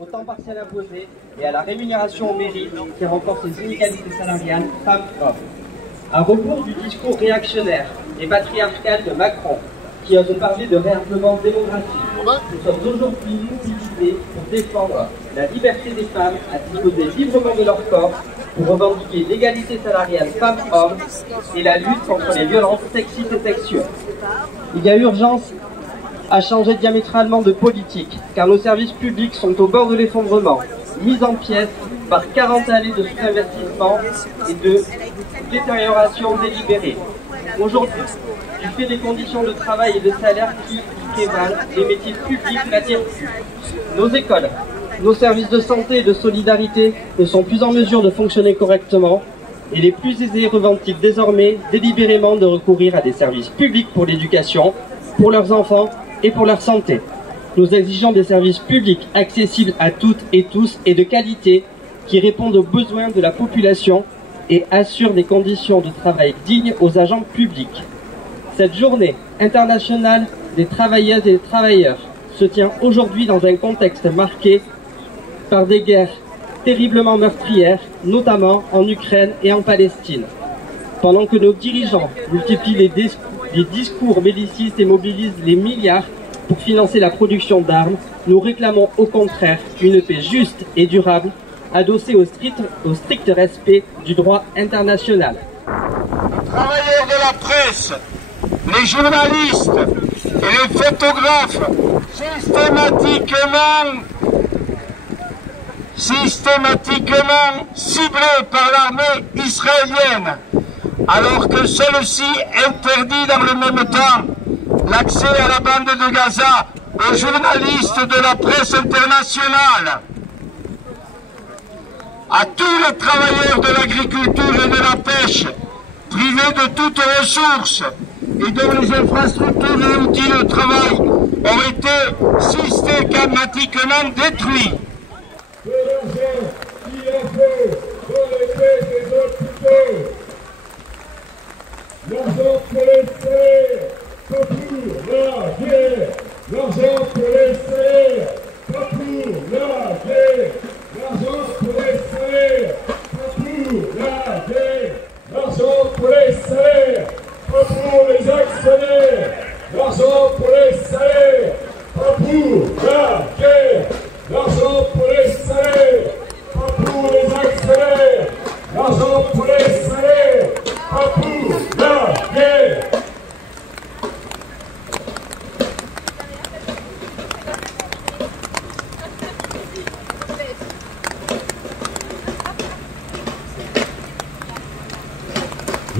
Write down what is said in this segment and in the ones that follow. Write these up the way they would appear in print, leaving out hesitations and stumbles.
au temps partiel imposé et à la rémunération au mérite qui renforce les inégalités salariales femmes-hommes. À rebours du discours réactionnaire et patriarcal de Macron, qui ose parler de réarmement démographique, nous sommes aujourd'hui mobilisés pour défendre la liberté des femmes à disposer librement de leur corps, pour revendiquer l'égalité salariale femmes-hommes et la lutte contre les violences sexistes et sexuelles. Il y a urgence à changer diamétralement de politique, car nos services publics sont au bord de l'effondrement, mis en pièces par 40 années de sous-investissement et de détérioration délibérée. Aujourd'hui, du fait des conditions de travail et de salaire qui prévalent, les métiers publics n'attirent plus. Nos écoles, nos services de santé et de solidarité ne sont plus en mesure de fonctionner correctement et les plus aisés revendiquent désormais délibérément de recourir à des services publics pour l'éducation, pour leurs enfants et pour leur santé. Nous exigeons des services publics accessibles à toutes et tous et de qualité qui répondent aux besoins de la population et assurent des conditions de travail dignes aux agents publics. Cette journée internationale des travailleuses et des travailleurs se tient aujourd'hui dans un contexte marqué par des guerres terriblement meurtrières, notamment en Ukraine et en Palestine. Pendant que nos dirigeants multiplient les discours bellicistes et mobilisent les milliards pour financer la production d'armes, nous réclamons au contraire une paix juste et durable, adossée au strict respect du droit international. Les travailleurs de la presse, les journalistes et les photographes systématiquement ciblés par l'armée israélienne, alors que celle-ci interdit dans le même temps l'accès à la bande de Gaza aux journalistes de la presse internationale, à tous les travailleurs de l'agriculture et de la pêche, privés de toutes ressources et dont les infrastructures et outils de travail ont été systématiquement détruits. De l'argent qui a fait dans les têtes des occupés. L'argent pour les salaires, pas pour la guerre. L'argent pour les salaires, pas pour la guerre. L'argent pour les salaires, pas pour la guerre. L'argent pour les salaires, pas pour les actionnaires. L'argent pour les salaires, pas pour la guerre. L'argent pour les salaires, pas pour les actionnaires. L'argent pour les salaires, pas pour la guerre.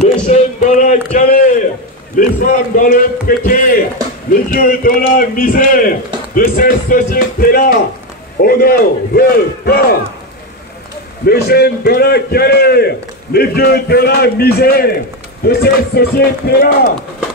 Les jeunes dans la galère, les femmes dans le précaire, les vieux dans la misère de cette société-là, on n'en veut pas. Les jeunes dans la galère, les vieux dans la misère de cette société-là,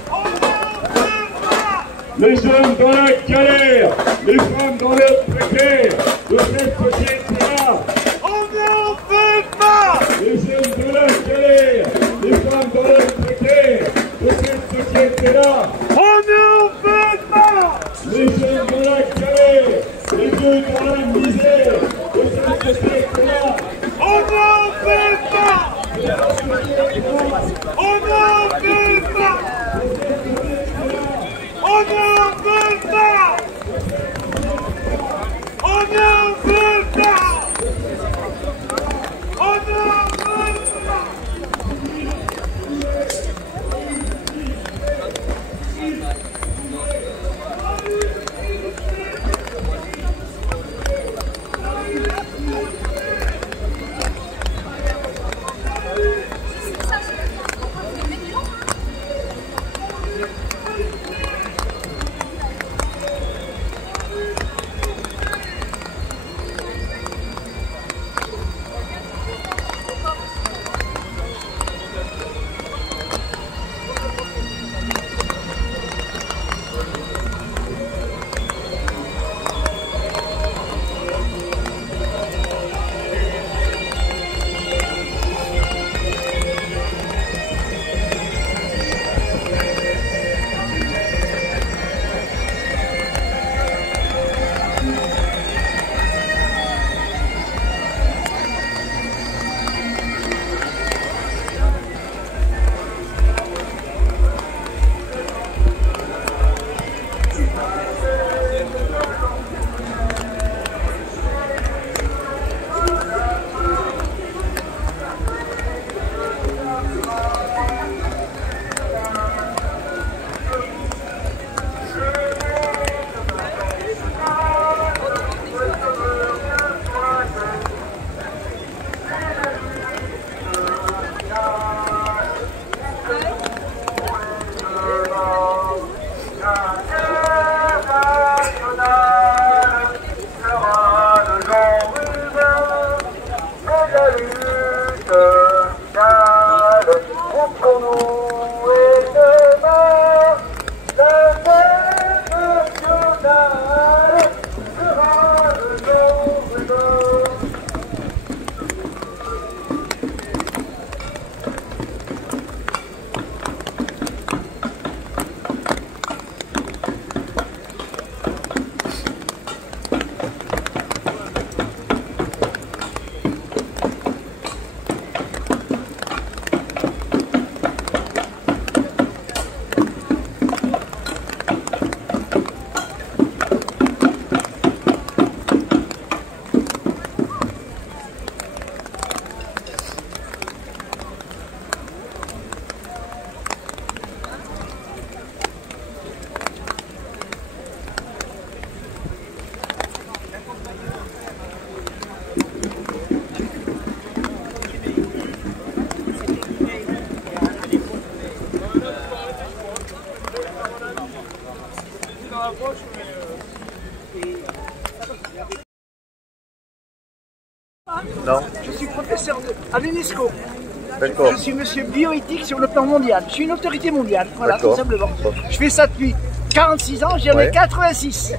on n'en veut pas. Les jeunes dans la galère, les femmes dans le précaire de cette société-là, on n'en veut pas. Les jeunes dans la galère, les femmes dans le précaire de cette société-là, on n'en veut pas. Les jeunes dans la galère, les vieux dans la misère de cette société-là, on n'en veut pas. On n'en veut pas. On n'en veut pas. On n'en veut pas. On n'en veut pas. Non. Je suis professeur à l'UNESCO. D'accord. Je suis monsieur bioéthique sur le plan mondial. Je suis une autorité mondiale, voilà, tout simplement. Bon. Je fais ça depuis 46 ans, j'en ai 86.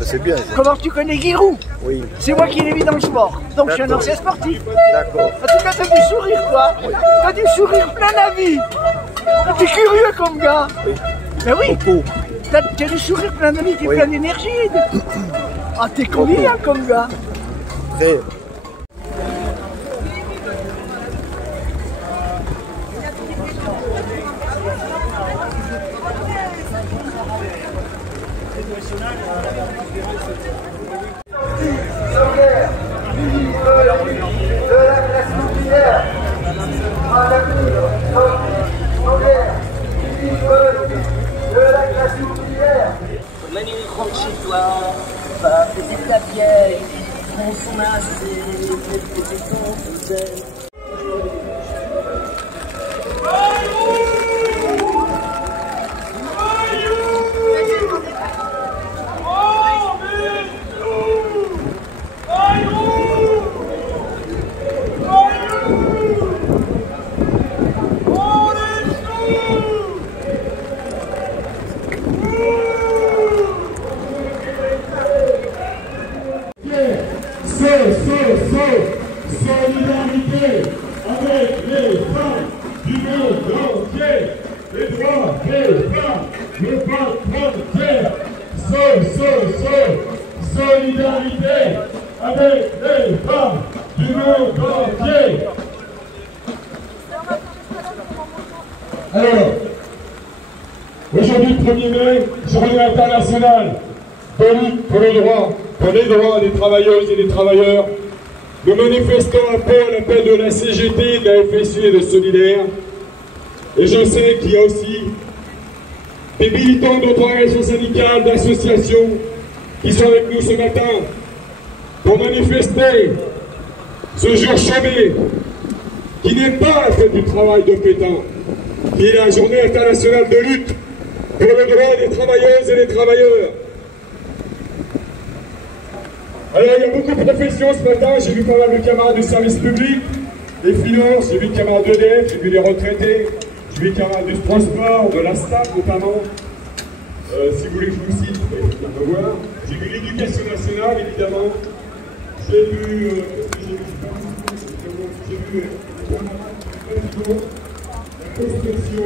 C'est bien ça. Comment tu connais Giroud? Oui. C'est moi qui l'ai mis dans le sport. Donc je suis un ancien sportif. D'accord. En tout cas, t'as du sourire, quoi. T'as du sourire plein la vie. T'es curieux comme gars. Oui. Mais oui. Beaucoup. T'as du sourire plein la vie, t'es plein d'énergie. Ah, t'es convivial comme gars. Très. Manu rentre chez toi, va péter ta vieille, prends son assez, fait péter ton hôtel. Solidarité avec les femmes du monde entier, les droits des femmes, ne pas frontières. Solidarité avec les femmes du monde entier. Alors, aujourd'hui 1er mai, journée internationale de lutte pour les droits des travailleuses et des travailleurs. Nous manifestons un peu à l'appel de la CGT, de la FSU et de Solidaire. Et je sais qu'il y a aussi des militants d'autres organisations syndicales, d'associations qui sont avec nous ce matin pour manifester ce jour chômé qui n'est pas la fête du travail de Pétain, qui est la journée internationale de lutte pour le droit des travailleuses et des travailleurs. Alors il y a beaucoup de professions ce matin, j'ai vu pas mal de camarades du service public, des finances, j'ai vu des camarades d'EDF, j'ai vu des retraités, j'ai vu des camarades du transport, de la STAP notamment. Si vous voulez que je vous cite, vous pouvez me voir. J'ai vu l'éducation nationale évidemment, j'ai vu la construction,